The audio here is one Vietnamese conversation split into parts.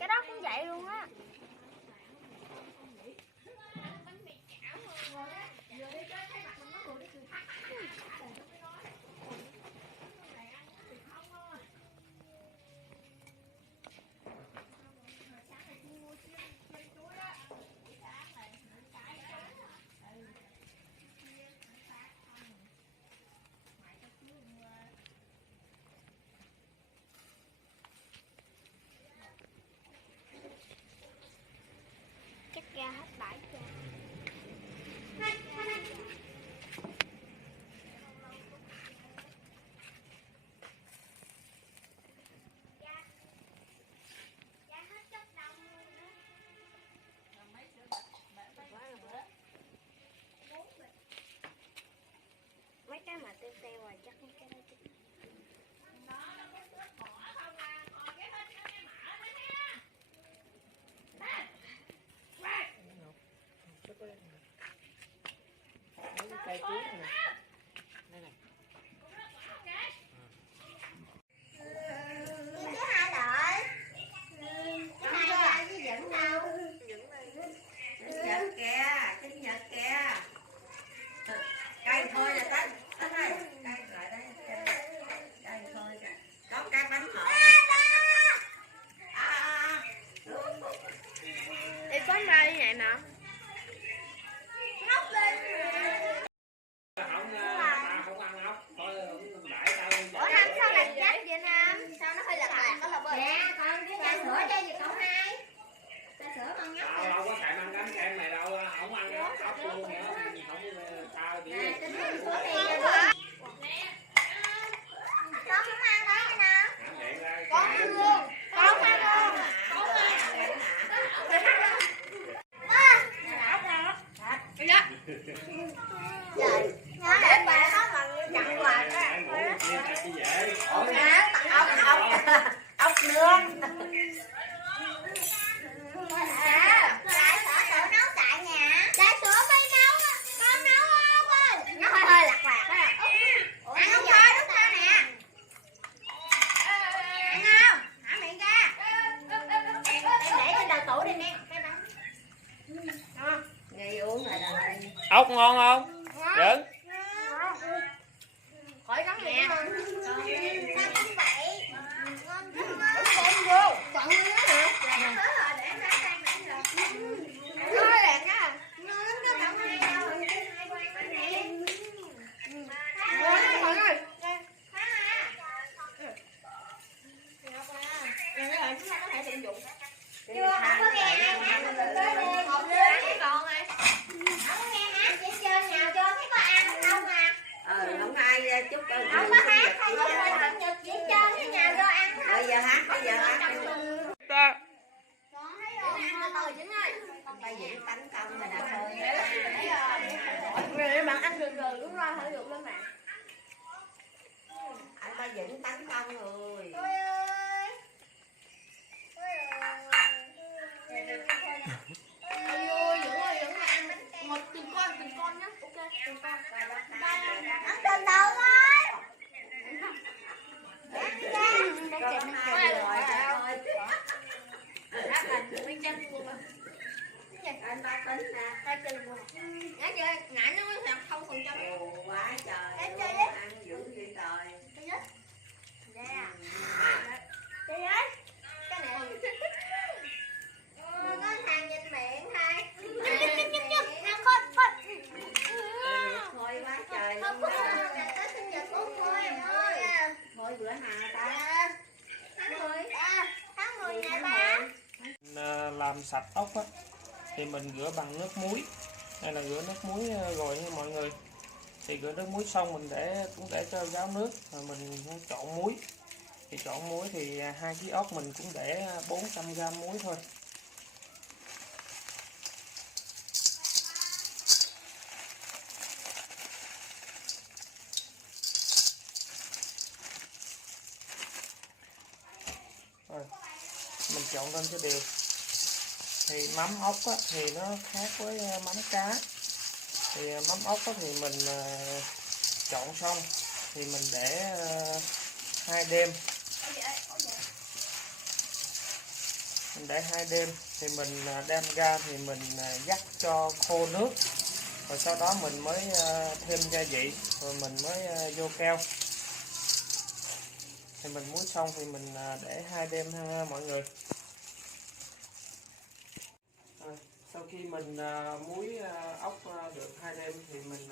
Cái đó cũng vậy luôn á. Chắc ra hết bãi chưa? Mấy cái mà teo teo rồi chắc mấy cái đó chứ. Cây chuối này. Đây này. Cái hai đợi. Cái hai đợi chứ dẫn đâu. Trứng Nhật kìa, trứng Nhật kìa. Cây thôi là tách, tách ơi. Cây lại đây. Cây thôi kìa. Có cái bánh ngọt. Đi có đây vậy nè. Ngóc lên. Không ăn ốc. Thôi đãi tao. Ủa Nam sao lạc chắc vậy Nam? Sao nó hơi lạc lạc đó là bơi? Dạ con cái trà sữa cho gì cậu hai? Trà sữa con nhóc. Tao đâu có thèm ăn cánh kem này đâu, không ăn ốc luôn nữa. Không tao chỉ Tính sữa tiền hả? Con không ăn đó nào? Con ăn luôn. Con ăn luôn. Con ăn. Trời, nó để bà nó mà chặn hoài á. Ốc nướng. À, trà sữa nấu tại nhà. Trà sữa mới nấu á, con nấu ốc ơi. Nó hơi hơi lạc lạc á. Ăn không thôi, đúng sao nè. Ăn không? Hả miệng ra. Để trên đầu tủ đi nè. Nghe uống rồi là ốc ngon không? Dữ. Khỏi nóng nè. Sao cũng vậy? Ngon chứ ngon. Đem vô. Chọn luôn á hả? Dạ tới rồi để em ra sang nãy rồi. Nói đẹp nha. Ngon lắm đó cậu hai đâu. Hai quan bánh nè. Ngon mọi người. Khá ha. Ngọt à. Rồi các bạn chúng ta có thể tận dụng. Chưa, không có nghe ai hát nó tới đây. Một đứa cái còn rồi. Không có nghe hát chỉ chơi nhào cho thấy có ăn đâu mà. không ai chúc Không có hát hay không phải sinh nhật chỉ chơi cái nhà vô ăn thôi. Bây giờ hát. Ta. Con thấy không? Ăn từ từ Trứng ơi. Bây giờ tấn công rồi nè thôi. Rồi bạn ăn gừng gừng đúng rồi, thử dụng lên bạn. Anh ba Vĩnh tấn công rồi. Ôi ơi. Ôi ơi. Ôi ơi, Dũng ăn một từng con nhá. Ok, từng con. Ăn từ từ thôi. Con hai rồi thôi. Đá mình mấy chân luôn mà. Anh ba tính nè. Ta chân luôn. Ngã chơi, ngã nó mới thật không phần trăm. Ồ quá trời. Em chơi Luôn, ăn dữ vậy trời. Chơi hết. Nè. Chơi hết. Cái này. Có thằng nhìn miệng thôi. Ăn khôn khôn. Thôi quá trời Không luôn có đó. là tới sinh nhật của cô em ơi. Thôi bữa nào ta. Tháng 10 ngày 3. Làm sạch ốc á thì mình rửa bằng nước muối, hay là rửa nước muối rồi nha mọi người. Thì rửa nước muối xong mình cũng để cho ráo nước, rồi mình trộn muối. Thì trộn muối thì 2 kg ốc mình cũng để 400g muối thôi. Rồi mình trộn lên cho đều. Thì mắm ốc á, thì nó khác với mắm cá. Thì mắm ốc á, thì mình trộn xong thì mình để 2 đêm. mình để 2 đêm thì mình đem ra thì mình vắt cho khô nước, rồi sau đó mình mới thêm gia vị, rồi mình mới vô keo. Thì mình muối xong thì mình để 2 đêm ha mọi người. Rồi, sau khi mình muối ốc được 2 đêm thì mình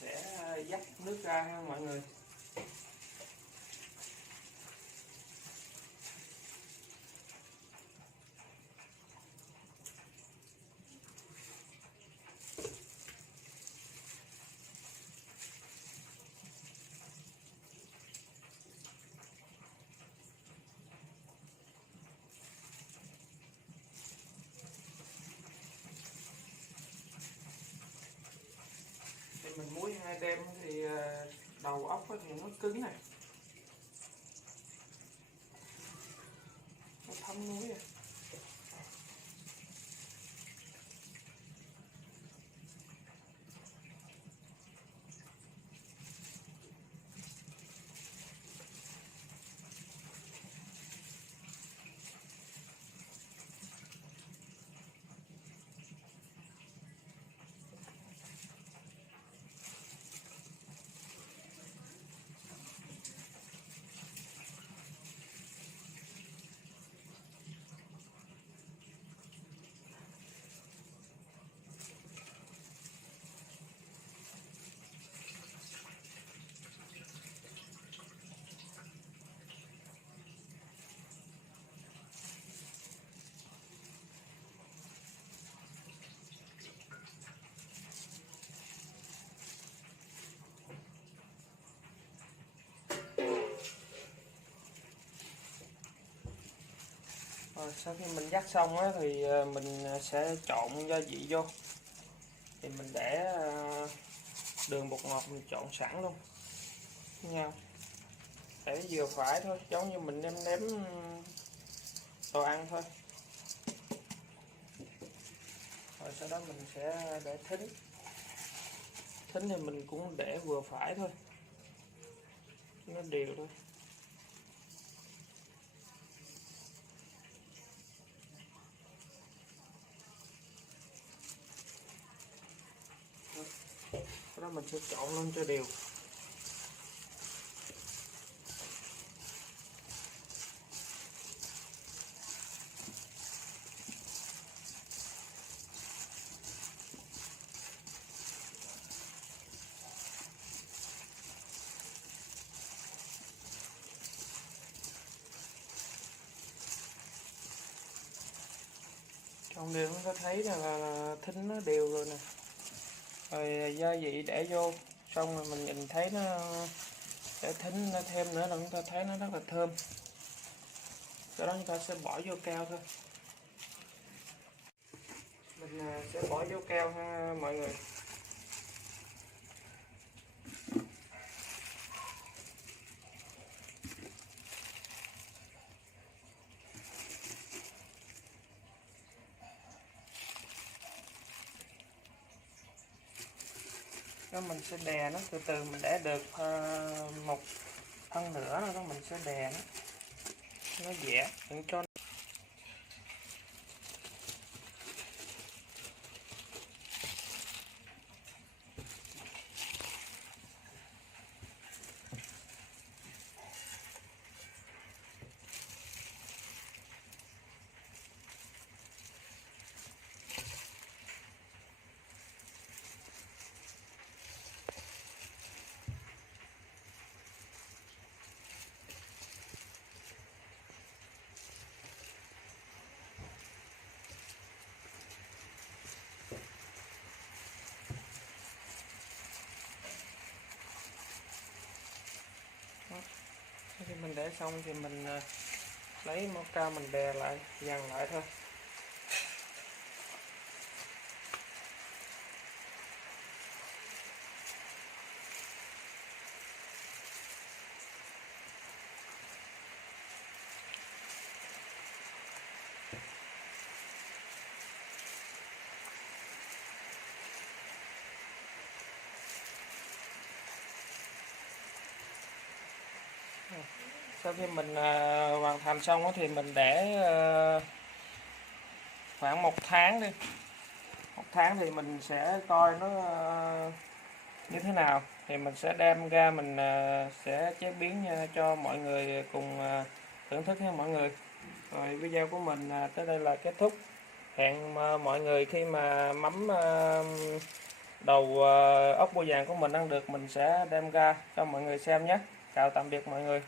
sẽ vắt nước ra ha mọi người. Thì mình muối 2 đêm thì đầu ốc thì nó cứng này, nó thấm muối này. Rồi, sau khi mình dắt xong á, thì mình sẽ trộn gia vị vô. Thì mình để đường bột ngọt mình trộn sẵn luôn nhau, để vừa phải thôi, giống như mình nêm đồ ăn thôi. Rồi sau đó mình sẽ để thính thì mình cũng để vừa phải thôi, nó đều thôi. Sau đó mình sẽ trộn lên cho đều. Trộn đều nó thấy là thính nó đều rồi nè. Rồi gia vị để vô xong rồi mình nhìn thấy nó để thính nó thêm nữa là chúng ta thấy nó rất là thơm. Sau đó chúng ta sẽ bỏ vô keo thôi. Mình sẽ bỏ vô keo ha mọi người. Đó mình sẽ đè nó từ từ, mình để được một phân nửa nữa đó mình sẽ đè nó dẻ, đừng cho khi mình để xong thì mình lấy móc cao mình đè lại, dằn lại thôi. Sau khi mình hoàn thành xong thì mình để khoảng 1 tháng đi. 1 tháng thì mình sẽ coi nó như thế nào, thì mình sẽ đem ra mình sẽ chế biến cho mọi người cùng thưởng thức nha mọi người. Rồi video của mình tới đây là kết thúc. Hẹn mọi người khi mà mắm đầu ốc bươu vàng của mình ăn được, mình sẽ đem ra cho mọi người xem nhé. Chào tạm biệt mọi người.